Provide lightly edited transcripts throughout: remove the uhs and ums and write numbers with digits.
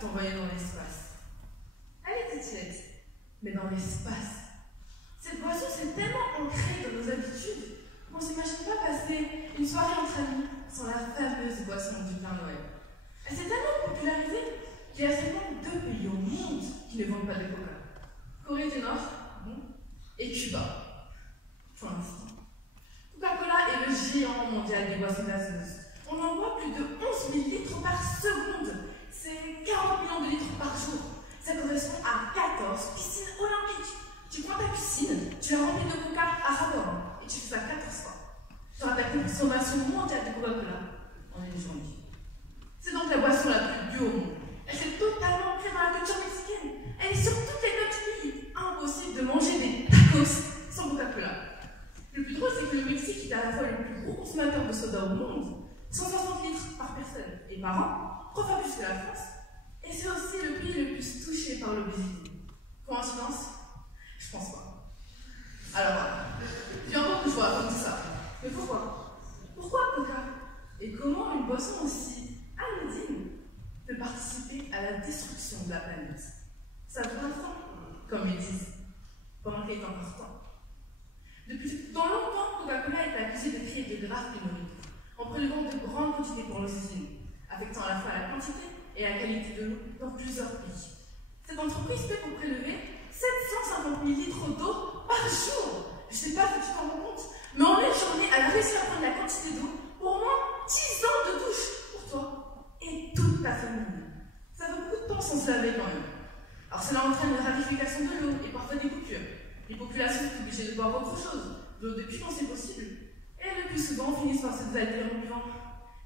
pour t'envoyer dans l'espace. Elle est titillette, mais dans l'espace. Cette boisson, c'est tellement ancré dans nos habitudes qu'on ne s'imagine pas passer une soirée entre amis sans la fameuse boisson du Père Noël. Elle s'est tellement popularisée qu'il y a seulement 2 pays au monde qui ne vendent pas de coca. Corée du Nord et Cuba. Pour l'instant. Coca-Cola est le géant mondial des boissons gazeuses. On en boit plus de 11 000 litres par seconde. C'est 40 millions de litres par jour. Ça correspond à 14 piscines olympiques. Tu prends ta piscine, tu la remplis de coca à rapport et tu fais ça 14 fois. Tu auras ta consommation mondiale de Coca-Cola en une journée. C'est donc la boisson la plus bio au monde. Elle s'est totalement ancrée dans la culture mexicaine. Elle est sur toutes les côtes du pays. Impossible de manger des tacos sans Coca-Cola. Le plus drôle, c'est que le Mexique est à la fois le plus gros consommateur de soda au monde, 160 litres par personne et par an, 3 fois plus que la France, et c'est aussi le pays le plus touché par l'obésité. Coïncidence? Je pense pas. Alors voilà, viens voir que je vous raconte ça. Mais pourquoi? Pourquoi Coca? Et comment une boisson aussi anodine peut participer à la destruction de la planète? Ça prend un temps, comme ils disent, pendant qu'il est encore temps. Depuis longtemps, Coca-Cola est accusée de créer de graves pénuries, en prélevant de grandes quantités pour nos usines, affectant à la fois la quantité et la qualité de l'eau dans plusieurs pays. Cette entreprise peut pour prélever 750 000 litres d'eau par jour. Je ne sais pas si tu t'en rends compte, mais en une journée, elle a réussi à prendre la quantité d'eau pour au moins 10 ans de douche pour toi et toute ta famille. Ça fait beaucoup de temps sans se laver quand même. Alors cela entraîne une raréfaction de l'eau et parfois des coupures. Les populations sont obligées de boire autre chose, de l'eau de puits quand c'est possible. Et le plus souvent finissent par se désaltérer en buvant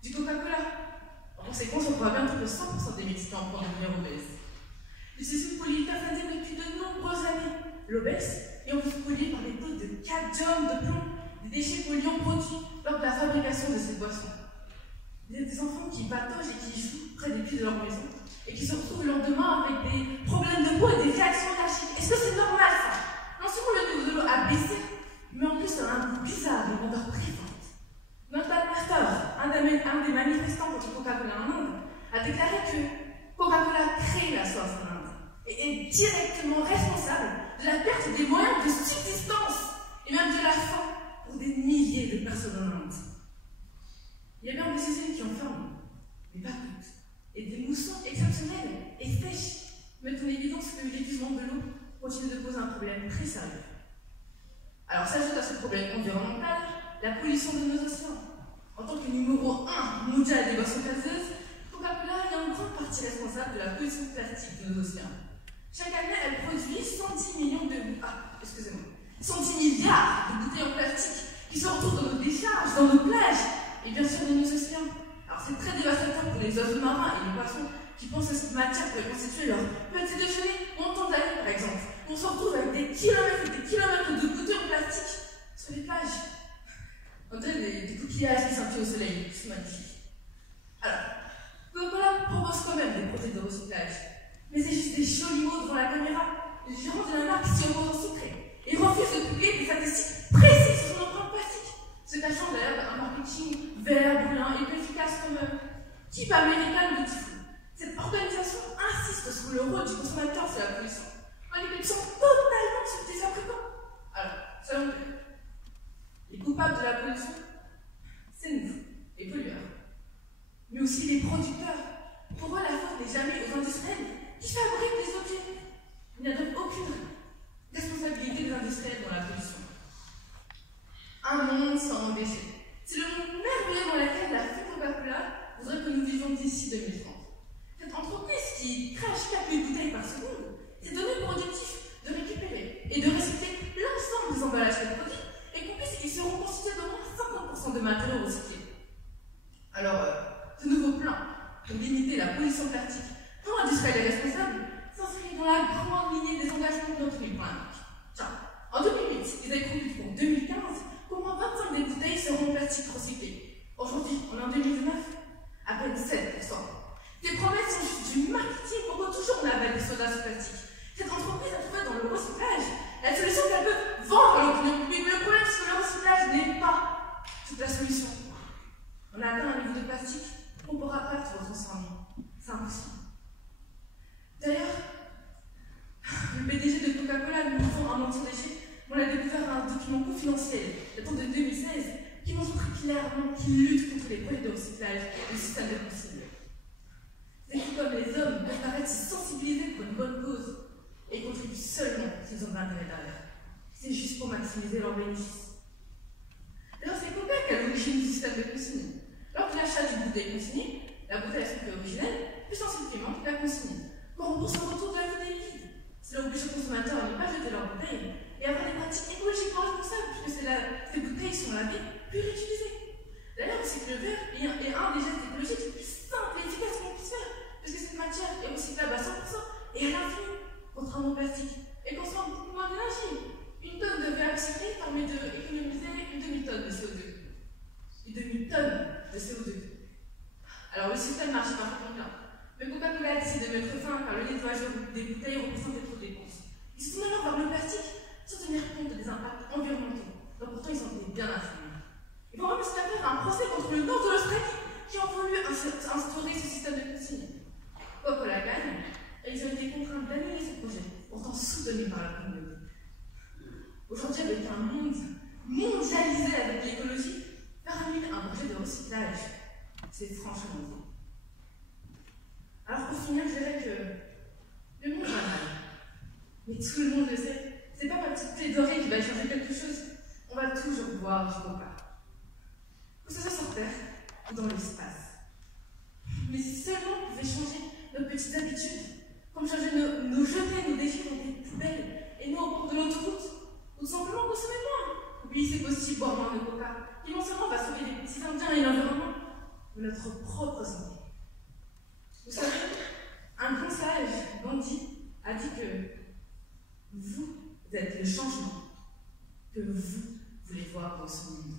du Coca-Cola. En conséquence, on voit bientôt que 100% des Mexicains en prennent devenir obèses. Les usines polycarbonate depuis de nombreuses années. L'obèse est en plus polluée par des taux de cadmium, de plomb, des déchets polluants produits lors de la fabrication de cette boisson. Il y a des enfants qui pataugent et qui jouent près des puits de leur maison et qui se retrouvent le lendemain avec des problèmes de peau et des réactions allergiques. Est-ce que c'est normal ça? Non seulement le niveau de l'eau a baissé, mais en plus ça a un goût bizarre de vendeur présente. Norman Master, un des manifestants contre Coca-Cola en Inde, a déclaré que Coca-Cola crée la soif en Inde et est directement responsable de la perte des moyens de subsistance et même de la faim pour des milliers de personnes en Inde. Il y a bien des usines qui en ferment, mais pas toutes. Et des moussons exceptionnels et sèches mettent en évidence que l'épuisement de l'eau continue de poser un problème très sérieux. Alors s'ajoute à ce problème environnemental la pollution de nos océans. En tant que numéro 1 mondial des boissons gazeuses, Coca-Cola est en grande partie responsable de la pollution plastique de nos océans. Chaque année, elle produit 110 millions de... 110 milliards de bouteilles en plastique qui se retrouvent dans nos décharges, dans nos plages et bien sûr dans nos océans. Alors c'est très dévastateur pour les oiseaux marins et les poissons qui pensent que cette matière pourrait constituer leur petit déjeuner ou en temps d'année par exemple. On se retrouve avec des kilomètres et des kilomètres de bouteilles en plastique sur les plages. On dirait des coquillages qui s'enfuient au soleil, c'est magnifique. Alors, Coca-Cola propose quand même des produits de recyclage, mais c'est juste des jolis mots devant la caméra. Les gérants de la marque s'y opposent en secret et refusent de publier des statistiques précises sur son empreinte plastique, se cachant derrière un marketing vert, brûlant et peu efficace comme type américain de Tifou. Cette organisation insiste sur le rôle du consommateur sur la pollution, en éclipsant totalement ceux des fabricants. Alors, soyons clairs. Les coupables de la pollution, c'est nous, les pollueurs, mais aussi les producteurs. Pour eux, la faute n'est jamais aux industriels qui fabriquent les objets. Il n'y a donc aucune responsabilité des industriels dans la pollution. Un monde sans déchets. C'est le monde merveilleux dans lequel la fée Coca-Cola voudrait que nous vivions d'ici 2030. Cette entreprise qui crache 4000 bouteilles par seconde s'est donné pour objectif de récupérer et de recycler l'ensemble des emballages qu'elle produit et qu'en plus ils seront constitués d'au moins 50% de matériaux recyclés. Alors, ce nouveau plan pour limiter la pollution plastique dont l'industriel est responsable s'inscrit dans la grande lignée des engagements de notre plan. Tiens, en 2008, ils avaient conclu pour 2015 qu'au moins 25 des bouteilles seront en plastique recyclé. Aujourd'hui, on est en 2019, à peine 7%. Ces promesses sont juste du marketing pour que toujours on avale des sodas sous plastique. Cette entreprise a trouvé dans le recyclage la solution qu'elle peut vendre à l'opinion publique, mais le problème c'est que le recyclage n'est pas toute la solution. On a atteint un niveau de plastique qu'on ne pourra pas tout retransformer. C'est impossible. document confidentiel datant de 2016 qui montre très clairement qu'ils luttent contre les projets de recyclage et le système de consigne. C'est que comme les hommes peuvent paraître si sensibilisés pour une bonne cause et contribuent seulement s'ils ont de l'intérêt derrière. C'est juste pour maximiser leurs bénéfices. D'ailleurs, c'est Coca qui a l'origine du système de consigne. Lors de l'achat d'une bouteille consignée, la bouteille à son prix originel, plus un supplément, la consigne, qu'on rembourse en retour de la bouteille vide. Cela oblige les consommateurs à ne pas jeter leur bouteille et avoir des pratiques écologiquement responsables, puisque ces bouteilles sont lavées puis réutilisées. D'ailleurs, le cycle vert est un des gestes écologiques les plus simples et efficaces qu'on puisse faire, puisque cette matière est recyclable à 100% et à l'infini, contrairement au plastique, et consomme beaucoup moins d'énergie. Une tonne de verre recyclé permet d'économiser une demi-tonne de CO2. Une demi-tonne de CO2. Alors le système marche parfaitement bien. Mais Coca-Cola a décidé de mettre fin car le nettoyage des bouteilles représentait trop de dépenses. Ils se sont alors vers le plastique sans tenir compte des impacts environnementaux. Donc pourtant ils en étaient bien informés. Ils vont même se faire un procès contre le nord de l'Australie qui ont voulu instaurer ce système de consigne. Coca-Cola gagne et ils ont été contraints d'annuler ce projet, pourtant soutenu par la communauté. Aujourd'hui, avec un monde mondialisé avec l'écologie, faire annuler un projet de recyclage, c'est franchement bien. Alors pour finir, je dirais que le monde va mal. Mais tout le monde le sait, c'est pas ma petite plaidoirie qui va changer quelque chose. On va toujours boire du coca. Que ce soit sur Terre ou dans l'espace. Mais si seulement on pouvait changer nos petites habitudes, comme changer nos jeter nos déchets dans des poubelles et nous au bord de l'autoroute, ou tout simplement consommer moins. Oui, c'est possible boire moins de coca, qui non seulement va sauver les petits indiens et l'environnement, mais notre propre santé. Vous savez, un grand sage, Gandhi, a dit que vous êtes le changement que vous voulez voir dans ce monde.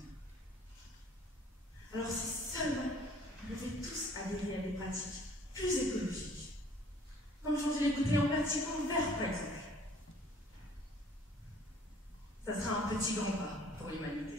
Alors si seulement vous pouvez tous adhérer à des pratiques plus écologiques, comme changer les bouteilles en plastique en verre par exemple, ça sera un petit grand pas pour l'humanité.